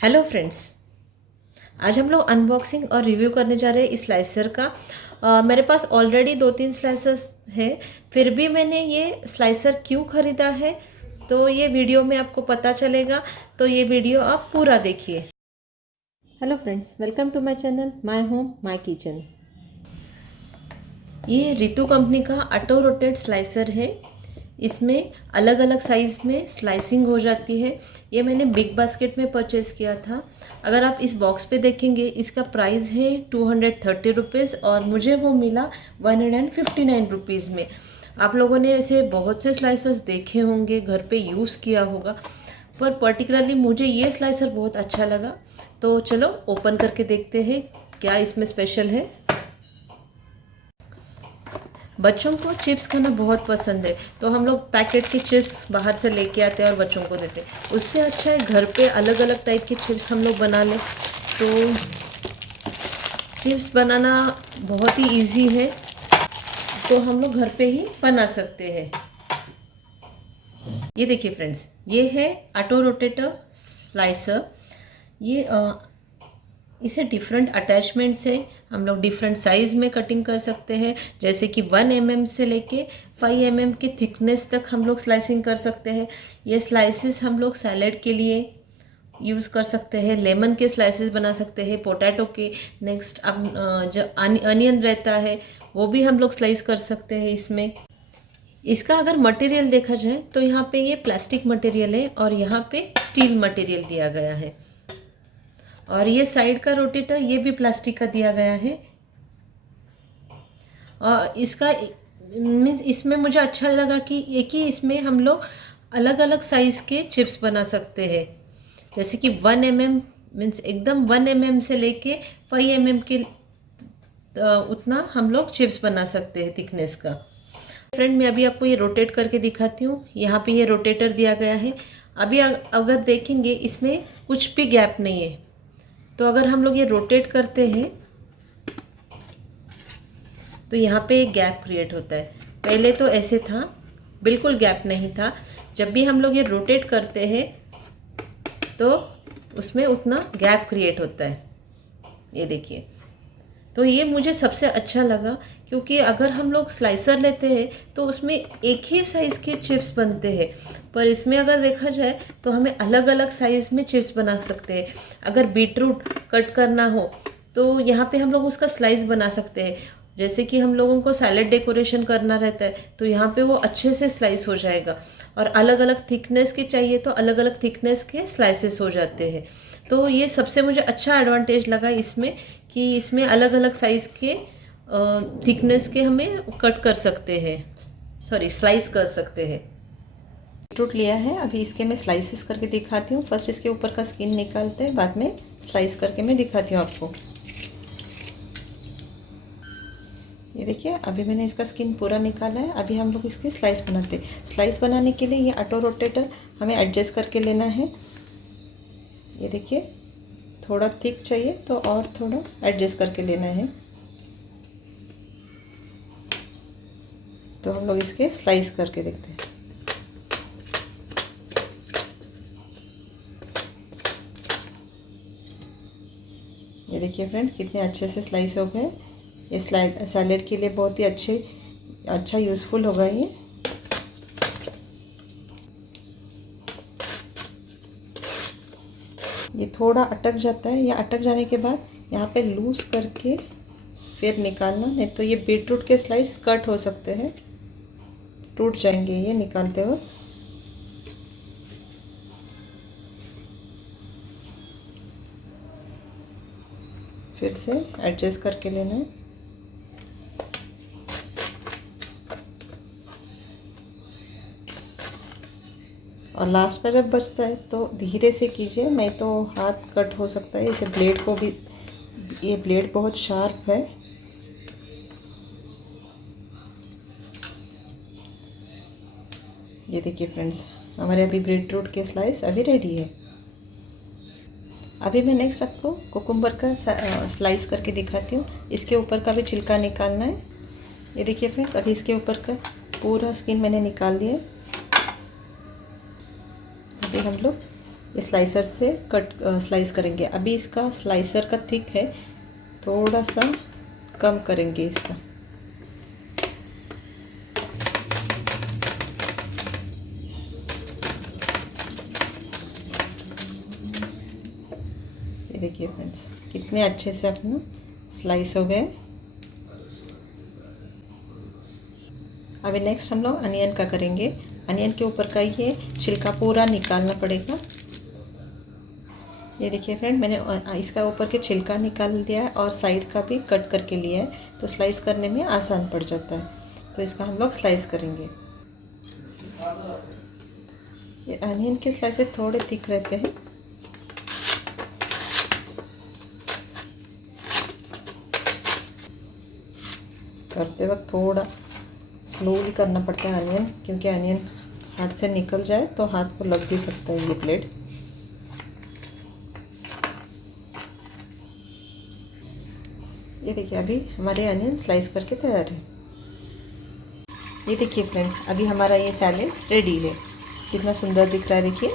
Hello friends, आज हम लोग अनबॉक्सिंग और रिव्यू करने जा रहे हैं इस स्लाइसर का। मेरे पास ऑलरेडी 2-3 स्लाइसर्स है। फिर भी मैंने ये स्लाइसर क्यों ख़रीदा है तो ये वीडियो में आपको पता चलेगा। तो ये वीडियो आप पूरा देखिए। Hello friends, welcome to my channel my home my kitchen. ये रितु कंपनी का ऑटो रोटेट स्लाइसर है। इसमें अलग अलग साइज़ में स्लाइसिंग हो जाती है। ये मैंने बिग बास्केट में परचेज़ किया था। अगर आप इस बॉक्स पे देखेंगे इसका प्राइस है 230 रुपीज़ और मुझे वो मिला 159 रुपीज़ में। आप लोगों ने ऐसे बहुत से स्लाइसर्स देखे होंगे, घर पे यूज़ किया होगा, पर पर्टिकुलरली मुझे ये स्लाइसर बहुत अच्छा लगा। तो चलो ओपन करके देखते हैं क्या इसमें स्पेशल है। बच्चों को चिप्स खाना बहुत पसंद है, तो हम लोग पैकेट की चिप्स बाहर से लेके आते हैं और बच्चों को देते हैं। उससे अच्छा है घर पे अलग अलग टाइप के चिप्स हम लोग बना लें। तो चिप्स बनाना बहुत ही इजी है, तो हम लोग घर पे ही बना सकते हैं। ये देखिए फ्रेंड्स, ये है ऑटो रोटेटर स्लाइसर। ये इसे डिफरेंट अटैचमेंट से हम लोग डिफरेंट साइज़ में कटिंग कर सकते हैं, जैसे कि 1 mm से लेके 5 mm की थिकनेस तक हम लोग स्लाइसिंग कर सकते हैं। ये स्लाइसेस हम लोग सैलेड के लिए यूज़ कर सकते हैं, लेमन के स्लाइसेस बना सकते हैं, पोटैटो के। नेक्स्ट अब जो अनियन रहता है वो भी हम लोग स्लाइस कर सकते हैं इसमें। इसका अगर मटेरियल देखा जाए तो यहाँ पे ये प्लास्टिक मटेरियल है और यहाँ पे स्टील मटेरियल दिया गया है। और ये साइड का रोटेटर ये भी प्लास्टिक का दिया गया है। और इसका मीन्स इसमें मुझे अच्छा लगा कि एक ही इसमें हम लोग अलग अलग साइज़ के चिप्स बना सकते हैं, जैसे कि 1 mm मीन्स एकदम 1 mm से लेके 5 mm के उतना हम लोग चिप्स बना सकते हैं थिकनेस का। फ्रेंड, मैं अभी आपको ये रोटेट करके दिखाती हूँ। यहाँ पे ये रोटेटर दिया गया है। अभी अगर देखेंगे इसमें कुछ भी गैप नहीं है। तो अगर हम लोग ये रोटेट करते हैं तो यहाँ पे एक गैप क्रिएट होता है। पहले तो ऐसे था, बिल्कुल गैप नहीं था। जब भी हम लोग ये रोटेट करते हैं तो उसमें उतना गैप क्रिएट होता है। ये देखिए, तो ये मुझे सबसे अच्छा लगा, क्योंकि अगर हम लोग स्लाइसर लेते हैं तो उसमें एक ही साइज़ के चिप्स बनते हैं, पर इसमें अगर देखा जाए तो हमें अलग अलग साइज़ में चिप्स बना सकते हैं। अगर बीटरूट कट करना हो तो यहाँ पे हम लोग उसका स्लाइस बना सकते हैं। जैसे कि हम लोगों को सैलेड डेकोरेशन करना रहता है तो यहाँ पे वो अच्छे से स्लाइस हो जाएगा। और अलग अलग थिकनेस के चाहिए तो अलग अलग थिकनेस के स्लाइसेस हो जाते हैं। तो ये सबसे मुझे अच्छा एडवांटेज लगा इसमें, कि इसमें अलग अलग साइज़ के थिकनेस के हमें कट कर सकते हैं, स्लाइस कर सकते हैं। बीटरूट लिया है, अभी इसके मैं स्लाइसेस करके दिखाती हूँ। फर्स्ट इसके ऊपर का स्किन निकालते हैं, बाद में स्लाइस करके मैं दिखाती हूँ आपको। ये देखिए, अभी मैंने इसका स्किन पूरा निकाला है। अभी हम लोग इसके स्लाइस बनाते हैं। स्लाइस बनाने के लिए ये ऑटो रोटेटर हमें एडजस्ट करके लेना है। ये देखिए, थोड़ा थिक चाहिए तो और थोड़ा एडजस्ट करके लेना है। तो हम लोग इसके स्लाइस करके देखते हैं। ये देखिए फ्रेंड, कितने अच्छे से स्लाइस हो गए। ये सैलेड के लिए बहुत ही अच्छा यूज़फुल होगा ये थोड़ा अटक जाता है। ये अटक जाने के बाद यहाँ पे लूज़ करके फिर निकालना, नहीं तो ये बीटरूट के स्लाइस कट हो सकते हैं, टूट जाएंगे ये निकालते वक्त। फिर से एडजस्ट करके लेना है। और लास्ट का जब बचता है तो धीरे से कीजिए, नहीं तो हाथ कट हो सकता है। इसे ब्लेड को भी, ये ब्लेड बहुत शार्प है। ये देखिए फ्रेंड्स, हमारे अभी बीटरूट के स्लाइस अभी रेडी है। अभी मैं नेक्स्ट आपको कुकुम्बर का स्लाइस करके दिखाती हूँ। इसके ऊपर का भी छिलका निकालना है। ये देखिए फ्रेंड्स, अभी इसके ऊपर का पूरा स्किन मैंने निकाल दिया है। अभी हम लोग इस स्लाइसर से स्लाइस करेंगे। अभी इसका स्लाइसर का थिक है, थोड़ा सा कम करेंगे इसका। ये देखिए फ्रेंड्स, कितने अच्छे से अपना स्लाइस हो गए। अभी नेक्स्ट हम लोग अनियन का करेंगे। अनियन के ऊपर का ये छिलका पूरा निकालना पड़ेगा। ये देखिए फ्रेंड, मैंने इसका ऊपर के छिलका निकाल दिया है और साइड का भी कट करके लिया है, तो स्लाइस करने में आसान पड़ जाता है। तो इसका हम लोग स्लाइस करेंगे। ये अनियन के स्लाइसेस थोड़े थिक रहते हैं। करते वक्त थोड़ा स्लोली करना पड़ता है अनियन, क्योंकि अनियन हाथ से निकल जाए तो हाथ को लग भी सकता है ये ब्लेड। ये देखिए, अभी हमारे अनियन स्लाइस करके तैयार है। ये देखिए फ्रेंड्स, अभी हमारा ये सैलेड रेडी है। कितना सुंदर दिख रहा है, देखिए।